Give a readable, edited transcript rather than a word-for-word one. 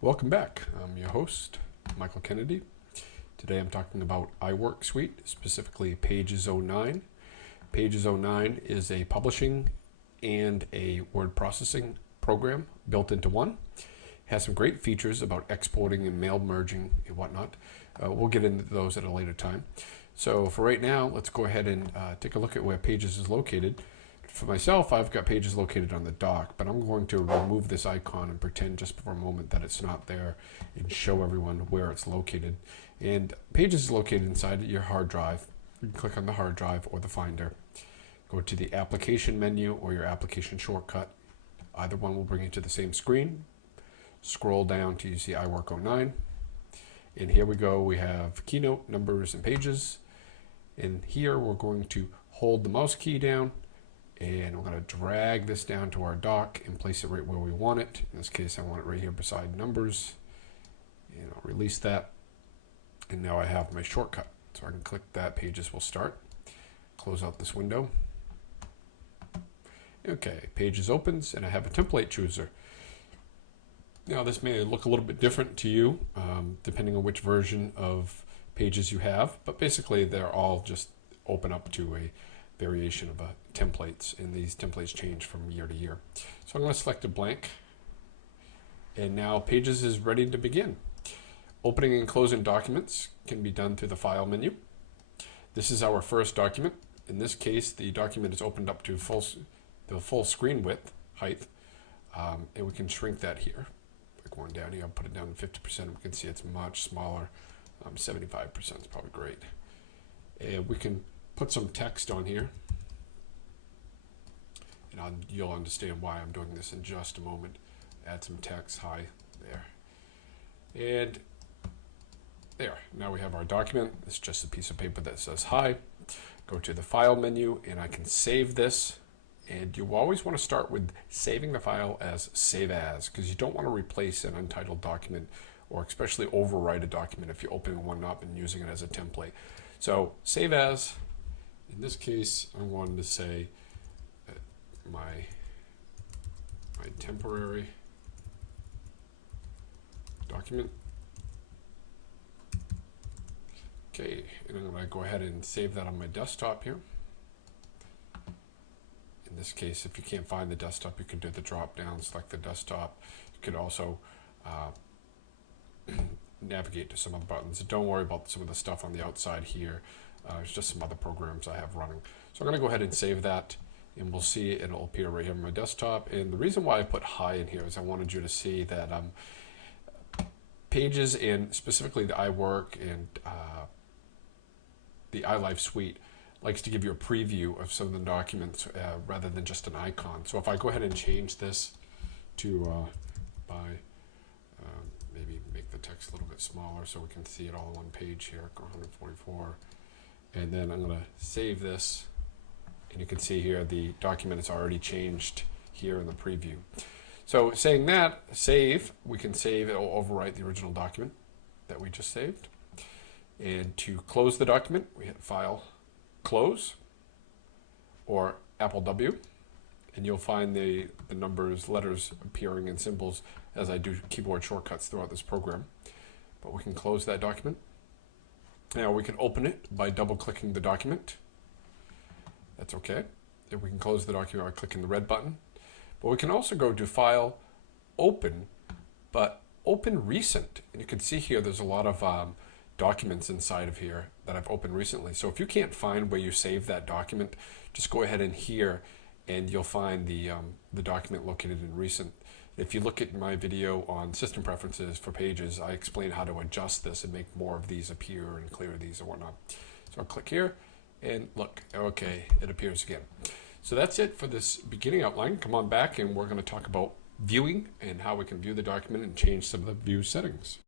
Welcome back. I'm your host, Michael Kennedy. Today I'm talking about iWork Suite, specifically Pages 09. Pages 09 is a publishing and a word processing program built into one. It has some great features about exporting and mail merging and whatnot. We'll get into those at a later time. So for right now, let's go ahead and take a look at where Pages is located. For myself, I've got Pages located on the dock, but I'm going to remove this icon and pretend just for a moment that it's not there and show everyone where it's located. And Pages is located inside your hard drive. You can click on the hard drive or the Finder. Go to the application menu or your application shortcut. Either one will bring you to the same screen. Scroll down till you see iWork 09. And here we go. We have Keynote, Numbers, and Pages. And here we're going to hold the mouse key down, and we're going to drag this down to our dock and place it right where we want it. In this case, I want it right here beside Numbers. And I'll release that. And now I have my shortcut. So I can click that, Pages will start. Close out this window. Okay, Pages opens, and I have a template chooser. Now this may look a little bit different to you, depending on which version of Pages you have, but basically they're all just open up to a variation of templates, and these templates change from year to year. So I'm going to select a blank, and now Pages is ready to begin. Opening and closing documents can be done through the File menu. This is our first document. In this case, the document is opened up to the full screen width, height, and we can shrink that here. By going down here, I'll put it down to 50%. We can see it's much smaller. 75% is probably great. And we can put some text on here, and you'll understand why I'm doing this in just a moment. Add some text, hi, there. And there, now we have our document. It's just a piece of paper that says hi. Go to the File menu, and I can save this. And you always want to start with saving the file as Save As, because you don't want to replace an untitled document or especially overwrite a document if you're opening one up and using it as a template. So Save As. In this case, I'm going to say my temporary document. Okay, and I'm going to go ahead and save that on my desktop here. In this case, if you can't find the desktop, you can do the drop down, select the desktop. You could also navigate to some of the buttons. Don't worry about some of the stuff on the outside here. There's just some other programs I have running. So I'm going to go ahead and save that, and we'll see it'll appear right here on my desktop. And the reason why I put hi in here is I wanted you to see that Pages, and specifically the iWork and the iLife suite, likes to give you a preview of some of the documents rather than just an icon. So if I go ahead and change this to maybe make the text a little bit smaller so we can see it all on one page here, 144. And then I'm going to save this, and you can see here the document is already changed here in the preview. So saying that, save, we can save, it will overwrite the original document that we just saved. And to close the document, we hit File, Close, or Apple W, and you'll find the numbers, letters appearing in symbols as I do keyboard shortcuts throughout this program. But we can close that document. Now we can open it by double-clicking the document. That's okay. If we can close the document by clicking the red button. But we can also go to File, Open, but Open Recent. And you can see here there's a lot of documents inside of here that I've opened recently. So if you can't find where you save that document, just go ahead in here, and you'll find the document located in Recent. If you look at my video on system preferences for Pages, I explain how to adjust this and make more of these appear and clear these and whatnot. So I'll click here, and look, okay, it appears again. So that's it for this beginning outline. Come on back, and we're going to talk about viewing and how we can view the document and change some of the view settings.